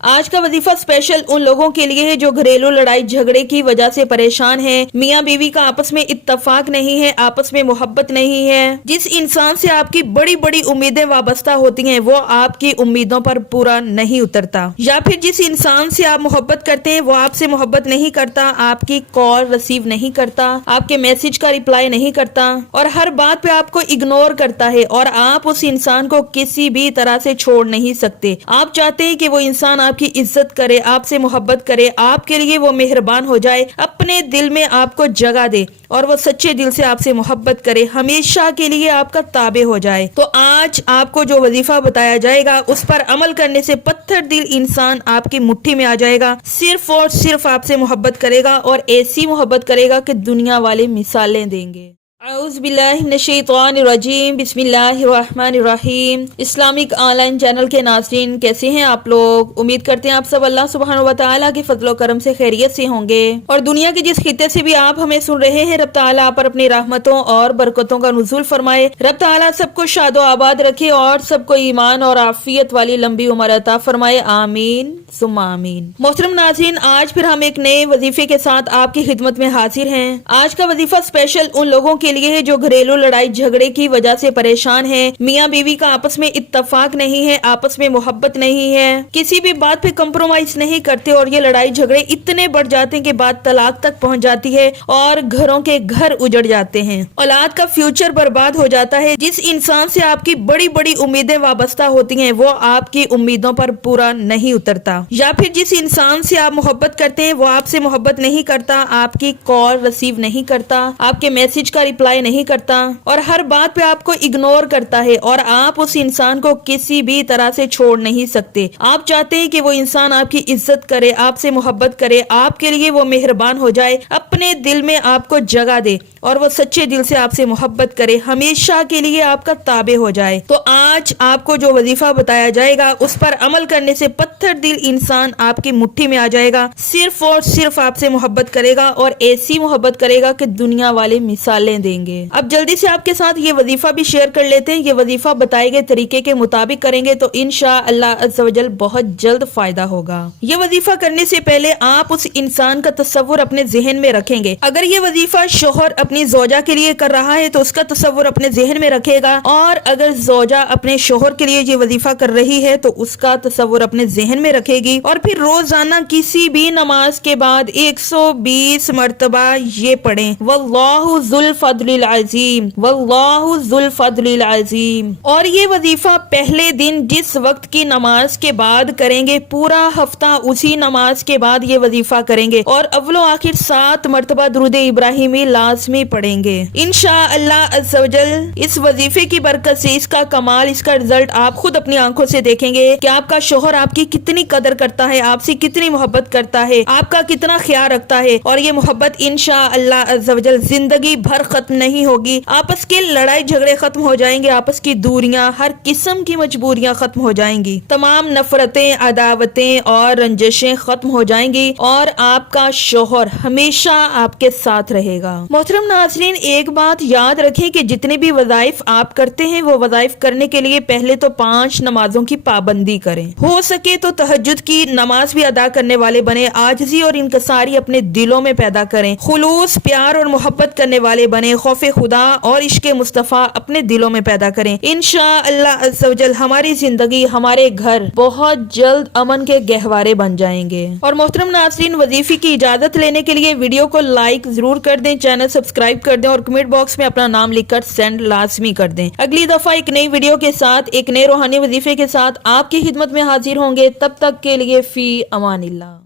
آج کا وظیفہ اسپیشل ان لوگوں کے لیے ہے جو گھریلو لڑائی جھگڑے کی وجہ سے پریشان ہیں۔ میاں بیوی کا آپس میں اتفاق نہیں ہے، آپس میں محبت نہیں ہے۔ جس انسان سے آپ کی بڑی بڑی امیدیں وابستہ ہوتی ہیں وہ آپ کی امیدوں پر پورا نہیں اترتا، یا پھر جس انسان سے آپ محبت کرتے ہیں وہ آپ سے محبت نہیں کرتا، آپ کی کال ریسیو نہیں کرتا، آپ کے میسج کا ریپلائی نہیں کرتا اور ہر بات پہ آپ کو اگنور کرتا ہے، اور آپ اس انسان کو کسی بھی طرح سے چھوڑ نہیں سکتے۔ آپ چاہتے ہیں کہ وہ انسان آپ کی عزت کرے، آپ سے محبت کرے، آپ کے لیے وہ مہربان ہو جائے، اپنے دل میں آپ کو جگہ دے اور وہ سچے دل سے آپ سے محبت کرے، ہمیشہ کے لیے آپ کا تابع ہو جائے۔ تو آج آپ کو جو وظیفہ بتایا جائے گا اس پر عمل کرنے سے پتھر دل انسان آپ کی مٹھی میں آ جائے گا، صرف اور صرف آپ سے محبت کرے گا اور ایسی محبت کرے گا کہ دنیا والے مثالیں دیں گے۔ اعوذ باللہ من الشیطان الرجیم، بسم اللہ الرحمن الرحیم۔ اسلامک آن لائن چینل کے ناظرین، کیسے ہیں آپ لوگ؟ امید کرتے ہیں آپ سب اللہ سبحانہ و تعالیٰ کے فضل و کرم سے خیریت سے ہوں گے، اور دنیا کے جس خطے سے بھی آپ ہمیں سن رہے ہیں رب تعالیٰ آپ پر اپنی رحمتوں اور برکتوں کا نزول فرمائے۔ رب تعالیٰ سب کو شاد و آباد رکھے اور سب کو ایمان اور عافیت والی لمبی عمر عطا فرمائے، آمین ثم آمین۔ محترم ناظرین، آج پھر ہم ایک نئے وظیفے کے ساتھ آپ کی خدمت میں حاضر ہیں۔ آج کا وظیفہ اسپیشل ان لوگوں کے لیے ہے جو گھریلو لڑائی جھگڑے کی وجہ سے پریشان ہیں۔ میاں بیوی کا آپس میں اتفاق نہیں ہے، آپس میں محبت نہیں ہے، کسی بھی بات پہ کمپرومائز نہیں کرتے اور یہ لڑائی جھگڑے اتنے بڑھ جاتے ہیں کہ بات طلاق تک پہنچ جاتی ہے اور گھروں کے گھر اجڑ جاتے ہیں، اولاد کا فیوچر برباد ہو جاتا ہے۔ جس انسان سے آپ کی بڑی بڑی امیدیں وابستہ ہوتی ہیں وہ آپ کی امیدوں پر پورا نہیں اترتا، یا پھر جس انسان سے آپ محبت کرتے ہیں وہ آپ سے محبت نہیں کرتا، آپ کی کال ریسیو نہیں کرتا، آپ کے میسج کا ریپلائی نہیں کرتا اور ہر بات پہ آپ کو اگنور کرتا ہے، اور آپ اس انسان کو کسی بھی طرح سے چھوڑ نہیں سکتے۔ آپ چاہتے ہیں کہ وہ انسان آپ کی عزت کرے، آپ سے محبت کرے، آپ کے لیے وہ مہربان ہو جائے، اپنے دل میں آپ کو جگہ دے اور وہ سچے دل سے آپ سے محبت کرے، ہمیشہ کے لیے آپ کا تابع ہو جائے۔ تو آج آپ کو جو وظیفہ بتایا جائے گا اس پر عمل کرنے سے پتھر دل انسان آپ کی مٹھی میں آ جائے گا، صرف اور صرف آپ سے محبت کرے گا اور ایسی محبت کرے گا کہ دنیا والے مثالیں دیں گے۔ اب جلدی سے آپ کے ساتھ یہ وظیفہ بھی شیئر کر لیتے ہیں۔ یہ وظیفہ بتائے گئے طریقے کے مطابق کریں گے تو انشاءاللہ عز و جل بہت جلد فائدہ ہوگا۔ یہ وظیفہ کرنے سے پہلے آپ اس انسان کا تصور اپنے ذہن میں رکھیں گے۔ اگر یہ وظیفہ شوہر اپنی زوجہ کے لیے کر رہا ہے تو اس کا تصور اپنے ذہن میں رکھے گا، اور اگر زوجہ اپنے شوہر کے لیے یہ وظیفہ کر رہی ہے تو اس کا تصور اپنے ذہن میں رکھے گی، اور پھر روزانہ کسی بھی نماز کے بعد 120 مرتبہ یہ پڑھیں، واللہ ذو الفضل العظیم، واللہ ذو الفضل العظیم۔ اور یہ وظیفہ پہلے دن جس وقت کی نماز کے بعد کریں گے، پورا ہفتہ اسی نماز کے بعد یہ وظیفہ کریں گے، اور اول و آخر 7 مرتبہ درود ابراہیمی لازمی پڑھیں گے۔ انشاءاللہ عز و جل اس وظیفے کی برکت سے اس کا کمال، اس کا رزلٹ آپ خود اپنی آنکھوں سے دیکھیں گے کہ آپ کا شوہر آپ کی کتنی قدر کرتا ہے، آپ سے کتنی محبت کرتا ہے، آپ کا کتنا خیال رکھتا ہے، اور یہ محبت انشاءاللہ عز و جل زندگی بھر ختم نہیں ہوگی۔ آپس کے لڑائی جھگڑے ختم ہو جائیں گے، آپس کی دوریاں، ہر قسم کی مجبوریاں ختم ہو جائیں گی، تمام نفرتیں، عداوتیں اور رنجشیں ختم ہو جائیں گی، اور آپ کا شوہر ہمیشہ آپ کے ساتھ رہے گا۔ محترم ناظرین، ایک بات یاد رکھیں کہ جتنے بھی وظائف آپ کرتے ہیں وہ وظائف کرنے کے لیے پہلے تو 5 نمازوں کی پابندی کریں، ہو سکے تو تہجد کی نماز بھی ادا کرنے والے بنے، عاجزی اور انکساری اپنے دلوں میں پیدا کریں، خلوص، پیار اور محبت کرنے والے بنے، خوف خدا اور عشق مصطفیٰ اپنے دلوں میں پیدا کریں۔ انشاءاللہ عز و جل ہماری زندگی، ہمارے گھر بہت جلد امن کے گہوارے بن جائیں گے۔ اور محترم ناظرین، وظیفے کی اجازت لینے کے لیے ویڈیو کو لائک ضرور کر دیں، چینل سبسکرائب کر دیں اور کمنٹ باکس میں اپنا نام لکھ کر سینڈ لازمی کر دیں۔ اگلی دفعہ ایک نئی ویڈیو کے ساتھ، ایک نئے روحانی وظیفے کے ساتھ آپ کی خدمت میں حاضر ہوں گے، تب تک کے لیے فی امان اللہ۔